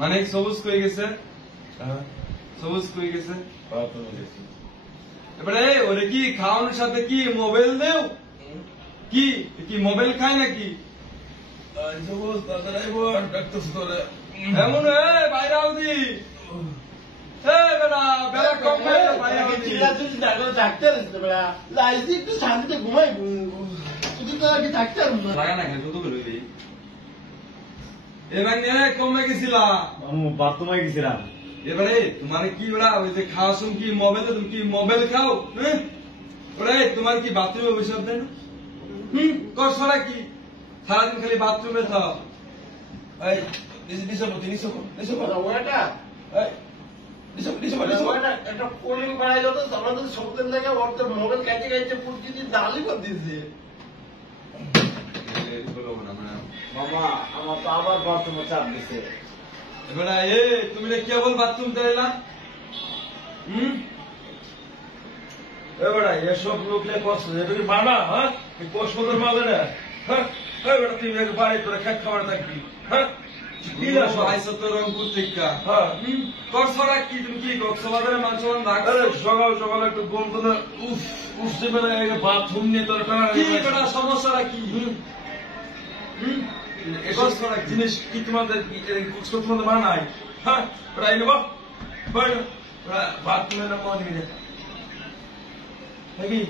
মানে সবুজ কই গেছে? সবুজ কই গেছে? এবারে ওরে কি খাওয়ানোর সাথে কি মোবাইল দেও? কি কি মোবাইল খায় নাকি? সবুজ দাদা ডাক্তার তোরে এমন বাইরে আউদি বেলা বেলা কম ডাক্তার লাইসি একটু শান্তিতে ঘুমাই শুধু তো আগে ডাক্তার লাগা না কেন তো বেরোই এবার নিয়ে কমে গেছিলা বাথরুমে গেছিলাম। এবারে তোমার কি ওরা ওই যে খাওয়ার সময় কি মোবাইলে তুমি কি মোবাইল খাও? হ্যাঁ ওরে তোমার কি বাথরুমে বসে দেয় না? কষ্টটা কি সারাদিন খালি বাথরুমে থাও? এই নিশাপতি ওটা একটা পোলিং বানাইল তো আমাদের সবদিন থেকে ওর তো মোবাইল কাটে কাটে প্রতিদিন ডালি করে দিচ্ছে। মামা আমার তো আবার বাথরুমে চাপ দিছে। এবারে তুমি কেবল বাথরুম চাইলা? এবারে এসব লোকলে কষ্ট এটা কি মানা? হ্যাঁ কষ্টদের মালে না। হ্যাঁ এবারে তুই বাড়ি করে খেত খাবার থাকবি। হ্যাঁ সকাল সকাল একটু গন্ধ না উঠছে বাথরুম নিয়ে তোর সমস্যাটা কি? জিনিস কি তোমাদের তোমাদের মানায়? হ্যাঁ ওরা এনে বাথরুমে না মনে নাকি